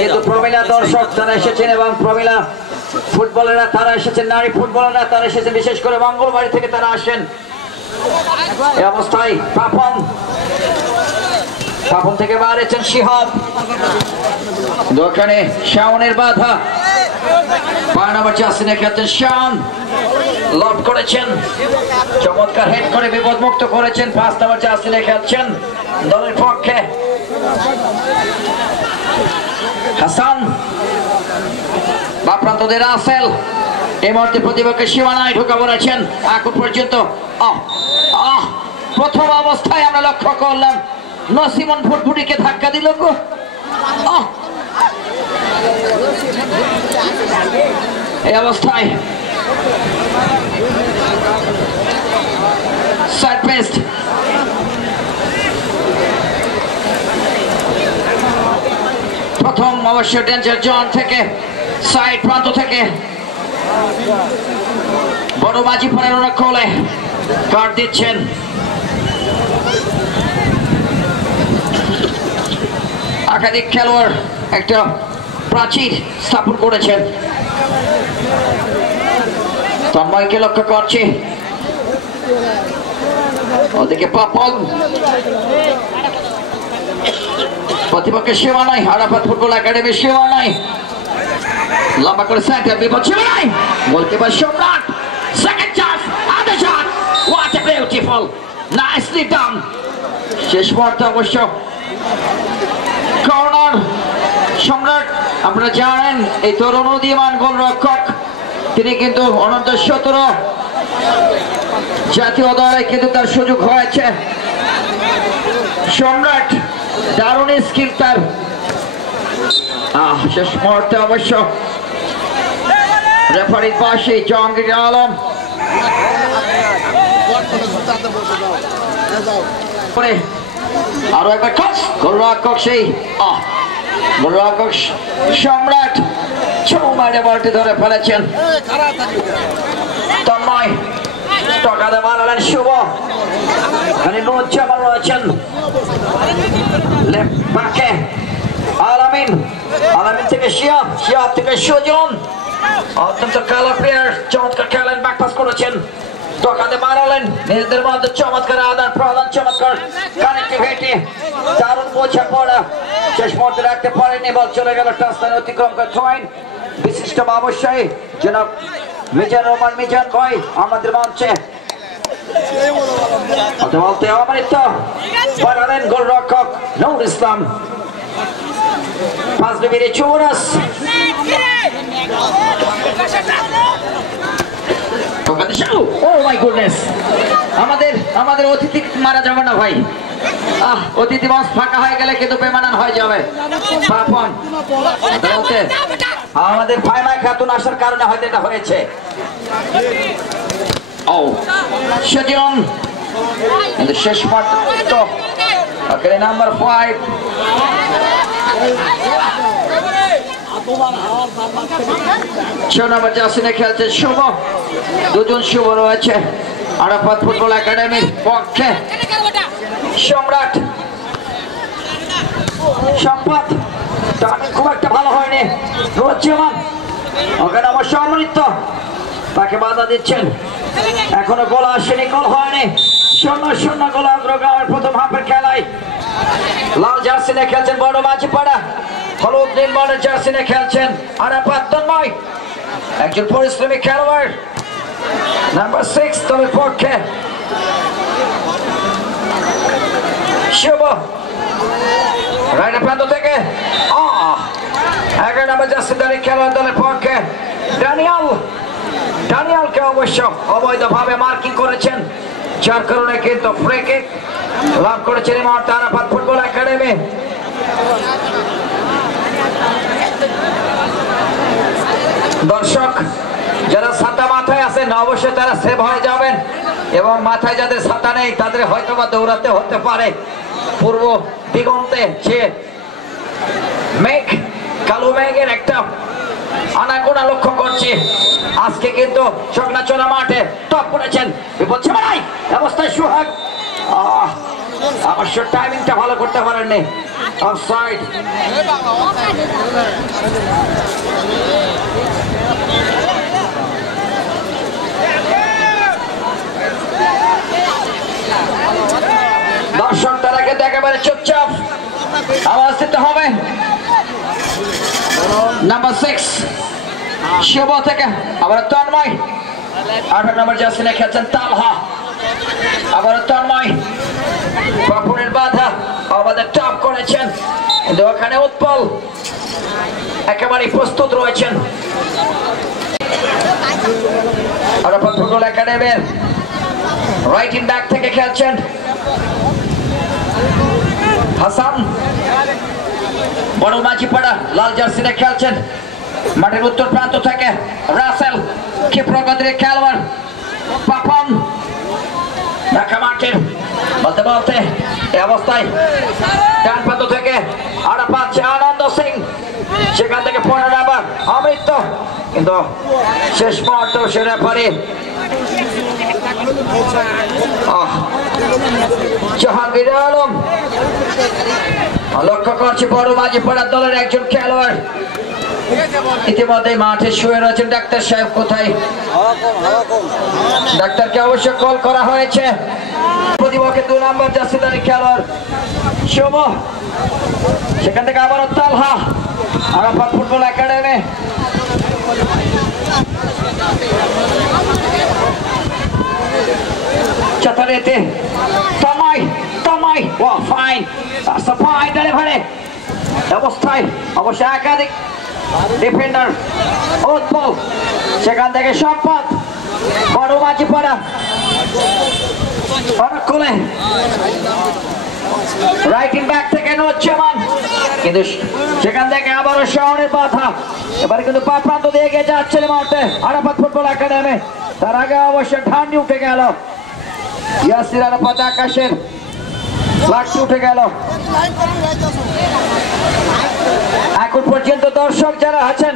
কিন্তু প্রমিলা দর্শক তারা এসেছেন এবং প্রমিলা ফুটবলাররা তারা এসেছেন, নারী ফুটবলাররা তারা এসেছেন, বিশেষ করে মঙ্গলবাড়ি থেকে তারা আসেন। এই অবস্থায় পাপন থেকে বাড়েছেন শিহাব, দোকানে শাওনের বাধা, 5 নম্বর জাসিনে খেলছেন শাওন, লব করেছেন, চমৎকার হেড করে বিপদ মুক্ত করেছেন। 5 নম্বর জাসিনে খেলছেন দলের পক্ষে হাসান, বাপ্রান্তদের রাসেল এই মুহূর্তে প্রতিপক্ষের সীমানায় ঢোকা পড়েছেন। এখন পর্যন্ত প্রথম অবস্থায় আমরা লক্ষ্য করলাম নসিমন ফুটফুটিকে ধাক্কা দিল গো। এই অবস্থায় সাইড পেস্ট প্রথম অবশ্য ডেঞ্জার জোন থেকে সাইড প্রান্ত থেকে বড় বাজি পড়ার খোলে কার্ড দিচ্ছেন। একাধিক খেলোয়াড় একটা প্রাচীর স্থাপন করেছেন। তন্ময়কে লক্ষ্য করছে, ওদিকে পাপন প্রতিপক্ষের সীমানায়, আরাফাত ফুটবল একাডেমির সীমানায় লম্বা করে সেন্টার, বিপদ সীমানায় goalkeeper Samrat, second chance, other shot, what a beautiful, nicely done. শেষ মুহূর্তে অবশ্য কর্নার সম্রাট, আপনারা জানেন এই তরুণ উদীয়মান গোলরক্ষক, তিনি কিন্তু অনন্ত 17 জাতীয় দলে কিন্তু তার সুযোগ হয়েছে। সম্রাট দারুণ স্কিল তার। শেষ মুহূর্তে অবশ্য রেফারির পাশে জাহাঙ্গীর আলম আরো একবার গোলরক্ষক, সেই গোলরক্ষক সম্রাট চৌমারে বলটি ধরে ফেলেছেন। তন্ময় টকাতে মারালেন শুভ, এখানে নুরুজ্জামান রয়েছেন বাঁকে, আলামিন থেকে শিহাব, শিহাব থেকে সুজন, অত্যন্ত কালো প্লেয়ার, চমৎকার খেলেন, ব্যাক পাস করেছেন, টকাতে মারালেন, নিজেদের মধ্যে চমৎকার আদান প্রদান, চমৎকার কানেক্টিভিটি, দারুণ বোঝা পড়া, শেষ মুহূর্তে রাখতে পারেনি, বল চলে গেল টাচলাইন অতিক্রম করে থ্রোইন। বিশিষ্ট ব্যবসায়ী জনাব মিজান রহমান মিজান ভাই আমাদের মঞ্চে বলতে অমৃত বাড়ালেন গোলরক্ষক নূর ইসলাম। 5 মিনিটে চৌরাস আমাদের অতিথি মারা যাবে না ভাই, অতিথি মঞ্চ ফাঁকা হয়ে গেলে কিন্তু বেমানান হয়ে যাবে। আমাদের ফাইমা খাতুন আসার কারণে হয়তো এটা হয়েছে। শেষ পর্যন্ত নাম্বার 5 6 নম্বর জাসিনে খেলছে শুভ, দুজন শুভ রয়েছে আরাফাত ফুটবল একাডেমির পক্ষে। সম্রাট সম্পদ খুব একটা ভালো হয়নি, নুরুজ্জামান ওখানে অবশ্য অমৃত তাকে বাধা দিচ্ছেন, এখনো গোল আসেনি, গোল হয়নি, 0-0 গোল অগ্রগামের প্রথম হাফের খেলায়। লাল জার্সিনে খেলছেন বড় মাঝিপাড়া, হলুদ নীল বর্ণের জার্সিনে খেলছেন আরাফাত তন্ময়, একজন পরিশ্রমী খেলোয়াড়, নাম্বার 6 দলের পক্ষে। শুভ রাইট প্রান্ত থেকে 11 নম্বর জার্সিধারী খেলোয়াড় দলের পক্ষে ডানিয়ালকে অবশ্য অবৈধভাবে মার্কিং করেছেন, যার কারণে কিন্তু ফ্রি কিক লাভ করেছেন এই মুহূর্তে আরাফাত ফুটবল একাডেমি। দর্শক যারা ছাতা মাথায় আছেন অবশ্যই তারা সেভ হয়ে যাবেন, এবং মাথায় যাদের ছাতা নেই তাদের হয়তো বা দৌড়াতে হতে পারে। পূর্ব দিগন্তে যে মেঘ, কালো মেঘের একটা আনাগোনা লক্ষ্য করছি। আজকে কিন্তু চকনাচোরা মাঠে টপ করেছেন বিপদ সীমানায় অবস্থায় সোহাগ, অবশ্য টাইমিংটা ভালো করতে পারেননি। অফসাইড। দর্শক তারা কিন্তু একেবারে চুপচাপ, আওয়াজ দিতে হবে। নাম্বার 6 শিব থেকে আবার তন্ময়, 8 নম্বর জার্সিনে খেলছেন তালহা, আবার তন্ময় বাপুরের বাধা আমাদের টপ করেছেন, কিন্তু ওখানে উৎপল একেবারে প্রস্তুত রয়েছেন। আরাফাত ফুটবল একাডেমির রাইট ইন ব্যাক থেকে খেলছেন হাসান, বড় মাঝিপাড়া লাল জার্সিতে খেলছেন মাঠের উত্তর প্রান্ত থেকে রাসেল, কি প্রগতির খেলোয়াড় পাপন, ঢাকা মাঠের বলতে বলতে এই অবস্থায় ডান প্রান্ত থেকে আড়া পাচ্ছে আনন্দ সিং, সেখান থেকে 15 নম্বর অমৃত, কিন্তু শেষ মুহূর্তে সে রেফারি জাহাঙ্গীর আলম লক্ষ্য করছে বড় মাঝিপাড়ার দলের একজন খেলোয়াড় ইতিমধ্যে মাঠে শুয়ে রয়েছেন। ডাক্তার সাহেব কোথায়? ডাক্তারকে অবশ্য কল করা হয়েছে। প্রতিপক্ষে 2 নম্বর জার্সিধারী খেলোয়াড় শুভ, সেখান থেকে আবারও তালহা, আরাফাত ফুটবল একাডেমি চতুর্থে তন্ময়, তন্ময় ও ফাইন ফাইন ডেলিভারি অবস্থায় অবশ্য একাধিক ডিফেন্ডার উৎপল, সেখান থেকে সম্পদ বড় মাঝিপাড়া অনুকূলে রাইট ইন ব্যাক থেকে নুজ্জামান, কিন্তু সেখান থেকে আবারও শহরের বাধা, এবার কিন্তু পা প্রান্ত দিয়ে এগিয়ে যাচ্ছে মাঠে আরাফাত ফুটবল একাডেমি। তার আগে অবশ্য ঠান্ডি উঠে গেল, ইয়াসির আরাফাত আকাশের লাঠি উঠে গেল। এখন পর্যন্ত দর্শক যারা আছেন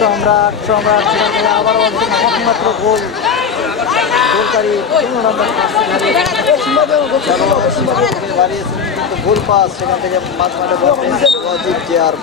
সম্রাট সম্রাট সেখান থেকে আবারও একমাত্র গোলকারী 15 নম্বর বাড়িয়েছেন, কিন্তু গোল পাস সেখান থেকে মাঝ মাঠে Ajit chair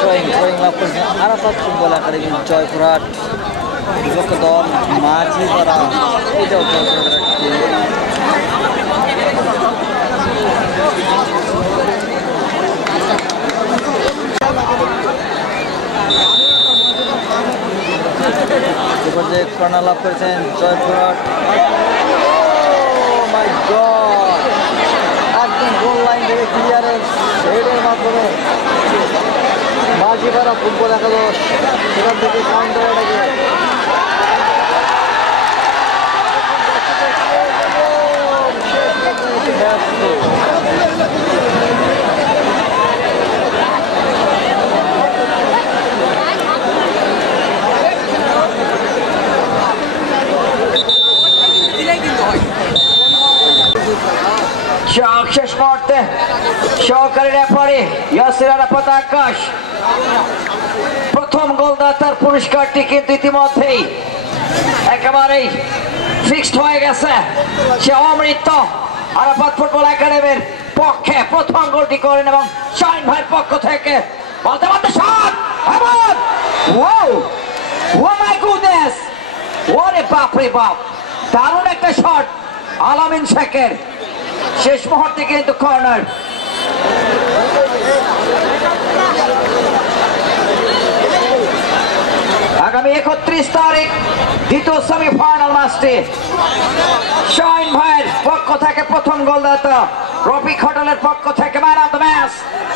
throwing lakukan Arafat Football Academy Joypurhat বিপক্ষ দল মাঝিপাড়া এটাও বিপর্যয় কর্নার লাভ করেছেন জয়পুরহাট। মাই গড, একদম গোল লাইন থেকে ক্লিয়ারেন্স হেডের মাধ্যমে মাঝিপাড়া ফুটবল একাদশ সেখান থেকে কাউন্টার অ্যাটাকে শেষ মুহূর্তে সহকারী রেফারি ইয়াসির আরাফাত আকাশ প্রথম গোলদাতার পুরস্কারটি কিন্তু ইতিমধ্যেই একেবারেই ফিক্সড হয়ে গেছে। সে অমৃত আরাফাত ফুটবল একাডেমির পক্ষে প্রথম গোলটি করেন এবং শাইন ভাইয়ের পক্ষ থেকে বলতে বলতে শট এমন ও মাই গুডনেস, ওরে বাপ রে বাপ, দারুণ একটা শট আলামিন শেখের। শেষ মুহূর্তে কিন্তু কর্নার। আগামী 31 তারিখ দ্বিতীয় সেমিফাইনাল ম্যাচটি শাইন ভাইয়ের পক্ষ থেকে প্রথম গোলদাতা, রফিক হোটেলের পক্ষ থেকে ম্যান অফ দ্য ম্যাচ।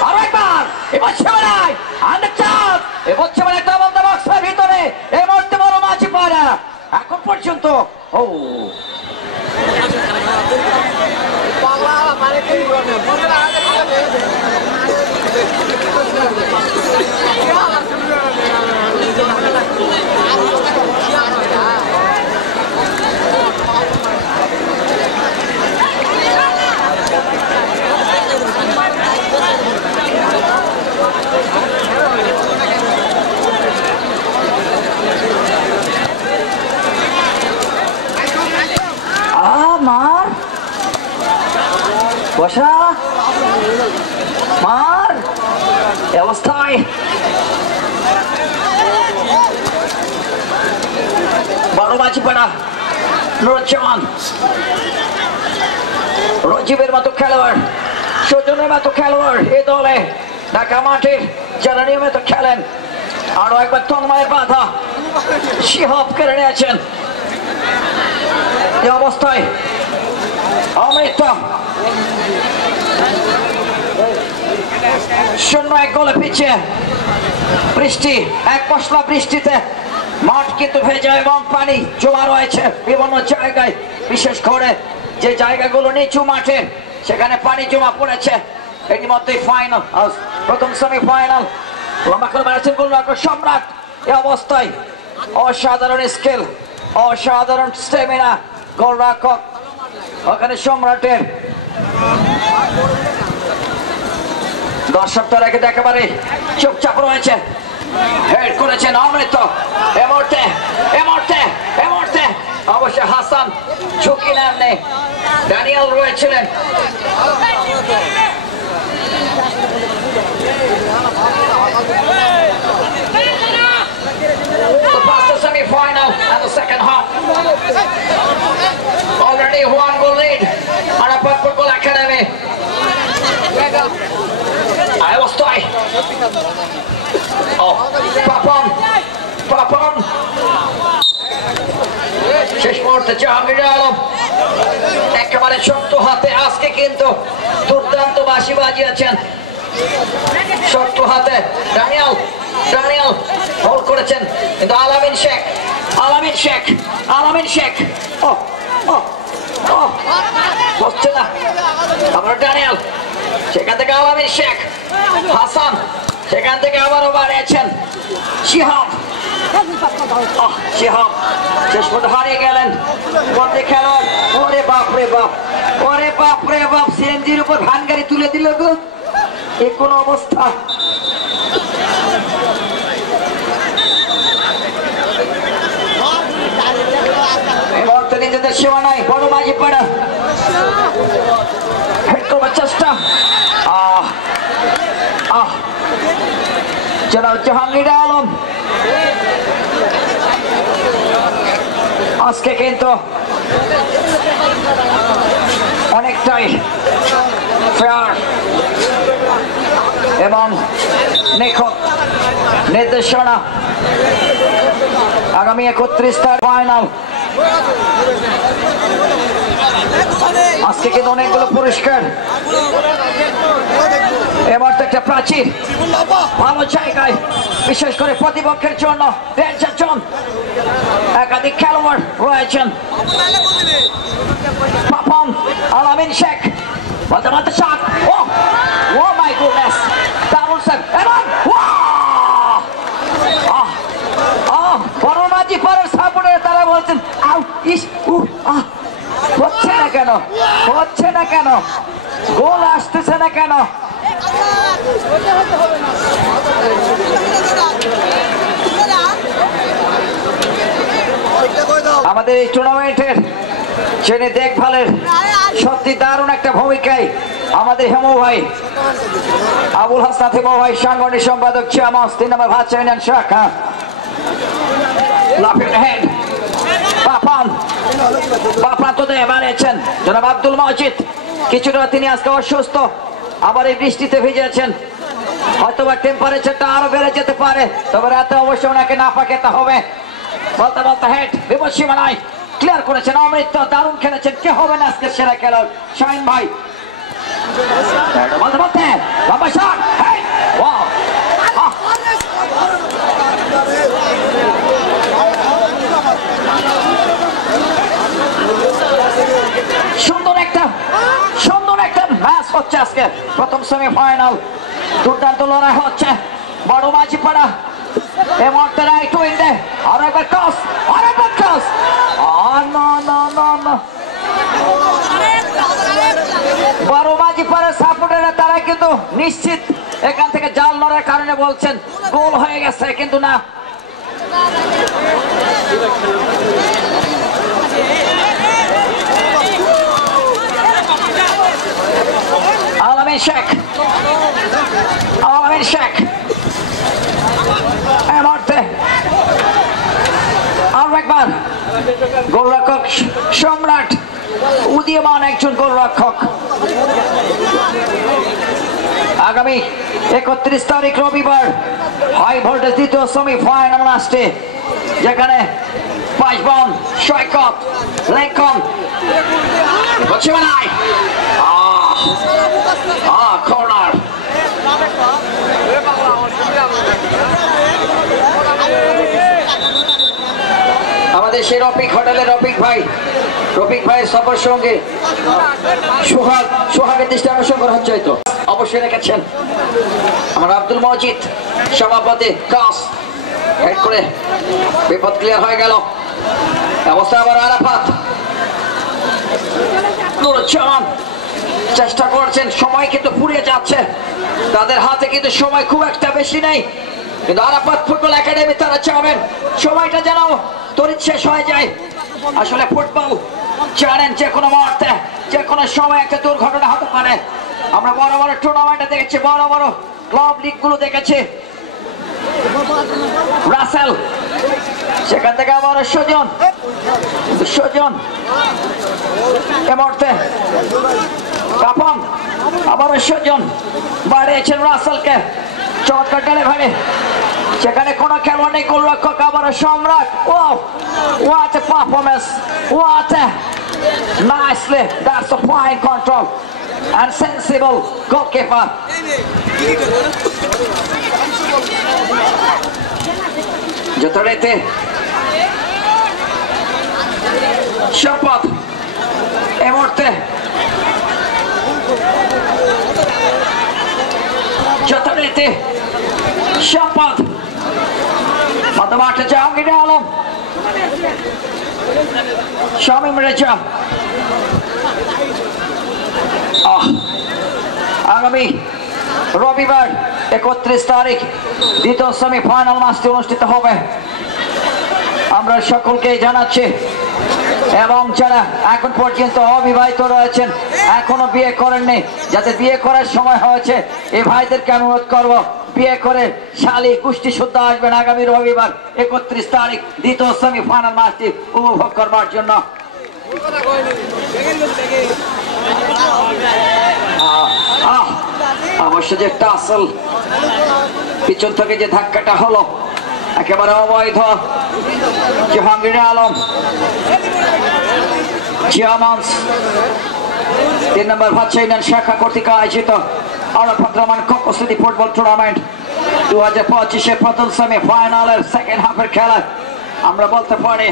আর একবার এবার ছেড়ায় আন্ডার চান্স, এবার ছেড়ায় ডাবল দ্য বক্সের ভিতরে এই মুহূর্তে বড় মাঝিপাড়া এখন পর্যন্ত মার বসা মার অবস্থায় বড় মাঝিপাড়া নুরুজ্জামান রজিবের মতো খেলোয়াড়, সুজনের মতো খেলোয়াড় এই দলে ঢাকা মাঠের যারা নিয়মিত খেলেন। আরো একবার তন্ময়ের বাধা শিহাব কেড়ে নিয়েছেন। এই অবস্থায় অমৃত 0-1 গোলে পিছিয়ে। বৃষ্টি, এক পশলা বৃষ্টিতে মাঠ কিন্তু ভেজা এবং পানি জমা রয়েছে বিভিন্ন জায়গায়, বিশেষ করে যে জায়গাগুলো নিচু মাঠে সেখানে পানি জমা পড়েছে। এর মধ্যে ফাইনাল, প্রথম সেমিফাইনাল লম্বা করে বেড়াচ্ছেন গোলরক্ষক সম্রাট। এই অবস্থায় অসাধারণ স্কিল, অসাধারণ স্টেমিনা গোলরক্ষক ওখানে সম্রাটের। দর্শক তো রেখে একেবারে চুপচাপ রয়েছে। হেড করেছেন অমৃত। এ মুহূর্তে অবশ্য হাসান ঝুঁকি নেননি, Daniel রয়েছিলেন। The past the semi-final and the second half. Already 1 goal lead. Arafat Football Academy. I was tight. Oh, Papon. শেষ মুহূর্তে জাহাঙ্গীর আলম একেবারে শক্ত হাতে আজকে কিন্তু দুর্দান্ত বাঁশি বাজিয়েছেন শক্ত হাতে ড্যানিয়েল হোল্ড করেছেন কিন্তু আলামিন শেখ বসছে না আমরা ড্যানিয়েল সেখান থেকে আলামিন শেখ হাসান সেখান থেকে আবারও বাড়িয়েছেন শিহাব শেষ পর্যন্ত হারিয়ে গেলেন বন্দে খেলোয়াড় ওরে বাপ সিএনজির উপর ভান গাড়ি তুলে দিল গো এ কোন অবস্থা নিজেদের সেবা নাই বড় মাঝি পাড়া চেষ্টা জনাব জাহাঙ্গীর আলম আজকে কিন্তু অনেকটাই ফেয়ার এবং নিখুঁত নির্দেশনা আগামী 31 তারিখ ফাইনাল আজকে কিন্তু অনেকগুলো পুরস্কার এবার তো একটা প্রাচীর ভালো জায়গায় বিশেষ করে প্রতিপক্ষের জন্য একাধিক খেলোয়াড় রয়েছেন পাপন আলামিন শেখ বলতে শট ও মাই গুডনেস দারুণ সেভ এবং বড়মাঝি পাড়ার সাপোর্টার তারা বলছেন হচ্ছে না কেন গোল আসতেছে না কেন আমাদের এই টুর্নামেন্টের যিনি দেখভালের সত্যি দারুণ একটা ভূমিকায় আমাদের হেমু ভাই আবুল হাসনাত হেমু ভাই সাংগঠনিক সম্পাদক চেয়ারম্যান 3 নম্বর ভাষা ইউনিয়ন শাখা লাফিং হেড বাপান তো বানিয়েছেন জনাব আব্দুল মজিদ কিছুটা তিনি আজকে অসুস্থ আবার এই বৃষ্টিতে ভিজেছেন হয়তোবা টেম্পারেচারটা আরো বেড়ে যেতে পারে তবে রাতে অবশ্যই ওনাকে না পাকেতে হবে বলতে হেড বিপদ সীমানায় ক্লিয়ার করেছেন অমৃত দারুণ খেলেছেন কে হবে না আজকে সেরা খেলোয়াড় শাহিন ভাই বলতে লম্বা শট সুন্দর একটা ম্যাচ হচ্ছে আজকে প্রথম সেমিফাইনাল দুর্দান্ত লড়াই হচ্ছে বড় মাঝি পাড়া এই মুহূর্তে রাইট উইন্ডে আর একবার ক্রস বড় মাঝি পাড়ার সাপোর্টাররা তারা কিন্তু নিশ্চিত এখান থেকে জাল লড়ার কারণে বলছেন গোল হয়ে গেছে কিন্তু না আলামিন শেখ এই মুহূর্তে আর একবার গোলরক্ষক সম্রাট উদীয়মান একজন গোলরক্ষক আগামী 31 তারিখ রবিবার হাই ভোল্টেজ দ্বিতীয় সেমিফাইনাল আসছে যেখানে 5 বন সৈকত লেখন বচিমানাই কর্নার আমাদের সেই রফিক হোটেলের রফিক ভাইয়ের সফর সঙ্গে সোহাগের দৃষ্টি আকর্ষণ করা হচ্ছে হয়তো অবশ্যই রেখেছেন আমার আব্দুল মজিদ সভাপতি কাস হেড করে বিপদ ক্লিয়ার হয়ে গেল অবস্থা আবার আরাফাত নুরুজ্জামান চেষ্টা করছেন সময় কিন্তু ফুরিয়ে যাচ্ছে তাদের হাতে কিন্তু সময় খুব একটা বেশি নেই কিন্তু আরাফাত ফুটবল একাডেমি তারা চাবেন সময়টা যেন তড়িৎ শেষ হয়ে যায় আসলে ফুটবল জানেন যে কোনো মুহূর্তে যে কোনো সময় একটা দুর্ঘটনা হতে পারে আমরা বড় বড় টুর্নামেন্টে দেখেছি বড় বড় ক্লাব লিগ গুলো দেখেছি রাসেল সেখান থেকে আবার সুজন এ মুহূর্তে কাপন আবার সুজন বাড়িয়েছেন রাসেলকে চমৎকার ডেলিভারি সেখানে কোনো খেলোয়াড় নেই গোলরক্ষক আবার সম্রাট what a performance what a Nicely, that's a fine control and sensible goalkeeper. যথারীতি সম্পদ এই মুহূর্তে যথারীতি সম্পদ মাঠে জাহাঙ্গীর আলম শামীম রেজা আগামী রবিবার 31 তারিখ দ্বিতীয় সেমিফাইনাল ম্যাচটি অনুষ্ঠিত হবে। আমরা সকলকে জানাচ্ছি এবং যারা এখন পর্যন্ত অবিবাহিত রয়েছেন এখনো বিয়ে করেননি, যাদের বিয়ে করার সময় হয়েছে এই ভাইদেরকে অনুরোধ করব বিয়ে করে শালি কুষ্টি শুদ্ধ আসবেন আগামী রবিবার 31 তারিখ দ্বিতীয় সেমিফাইনাল ম্যাচটি উপভোগ করবার জন্য। অবশ্য যে টাসল পিছন থেকে যে ধাক্কাটা হলো একেবারে অবৈধ। জাহাঙ্গীর আলম জিয়ামান্স 3 নম্বর ভাচ্চা ইউনিয়ন শাখা কর্তৃক আয়োজিত আরাফাত রহমান কোকোসিটি ফুটবল টুর্নামেন্ট 2025 প্রথম সেমিফাইনালের সেকেন্ড হাফের খেলা আমরা বলতে পারি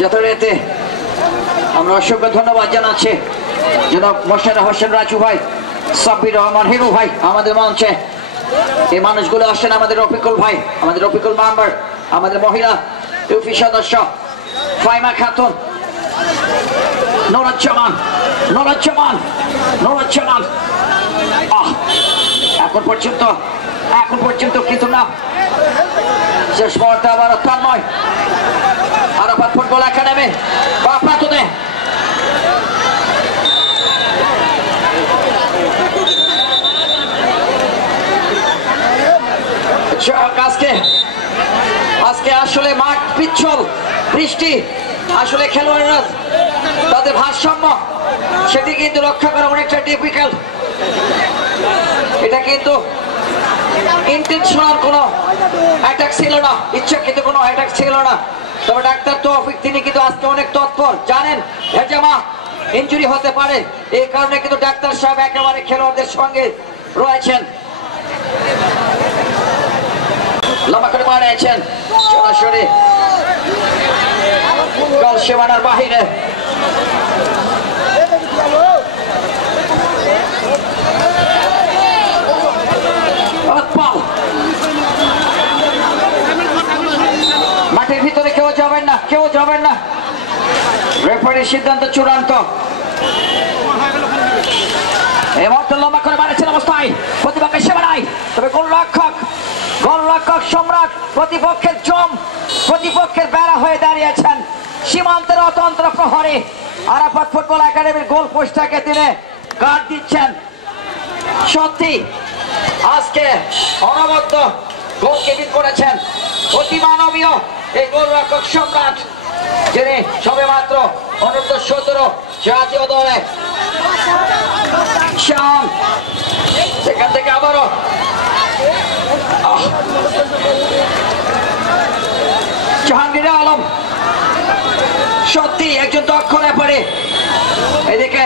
যথারীতি আমরা অসংখ্য ধন্যবাদ জানাচ্ছি জনাব মোশাররফ হোসেন রাজু ভাই, সাব্বির রহমান হিরু ভাই আমাদের মঞ্চে। এই মানুষগুলো আসেন আমাদের রফিকুল ভাই, আমাদের রফিকুল মেম্বার, আমাদের মহিলা ইউপি সদস্য ফাইমা খাতুন, নুরুজ্জামান এখন পর্যন্ত কিন্তু না, শেষ মুহূর্তে আবার তন্ময় আরাফাত ফুটবল একাডেমি বা প্রাতনে আজকে আসলে মাঠ পিচ্ছল, বৃষ্টি, আসলে খেলোয়াড়রা তাদের ভারসাম্য সেটি কিন্তু রক্ষা করা অনেকটা ডিফিকাল্ট। এটা কিন্তু ইন্টেনশনাল কোনো অ্যাটাক ছিল না, ইচ্ছাকৃত কোনো অ্যাটাক ছিল না। তবে ডাক্তার তৌফিক তিনি কিন্তু আজকে অনেক তৎপর, জানেন হেজামা ইনজুরি হতে পারে, এই কারণে কিন্তু ডাক্তার সাহেব একেবারে খেলোয়াড়দের সঙ্গে রয়েছেন, লম্বা করে মারিয়েছেন সরাসরি গোল সীমানার বাহিরে। মাঠের ভিতরে কেউ যাবেন না, রেফারির সিদ্ধান্ত চূড়ান্ত। এই মুহূর্তে লম্বা করে মারেছেন অবস্থায় প্রতিপক্ষের সীমানায়, তবে গোলরক্ষক সম্রাট প্রতিপক্ষের বেড়া হয়ে দাঁড়িয়েছেন সীমান্তের অতন্ত্র প্রহরী। আরাফাত ফুটবল একাডেমির গোল পোস্টটাকে তিনি গার্ড দিচ্ছেন। সত্যি আজকে অনবদ্য গোলকিপিং করেছেন অতি মানবীয় এই গোলরক্ষক সম্রাট, যিনি সবে মাত্র অনূর্ধ্ব 17 জাতীয় দলে শাম, সেখান থেকে আবারও জাহাঙ্গীর আলম সত্যি একজন দক্ষ রেফারি। এদিকে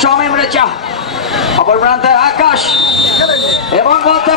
শামীম রেজা, অপর প্রান্তে আকাশ, এবং বলতে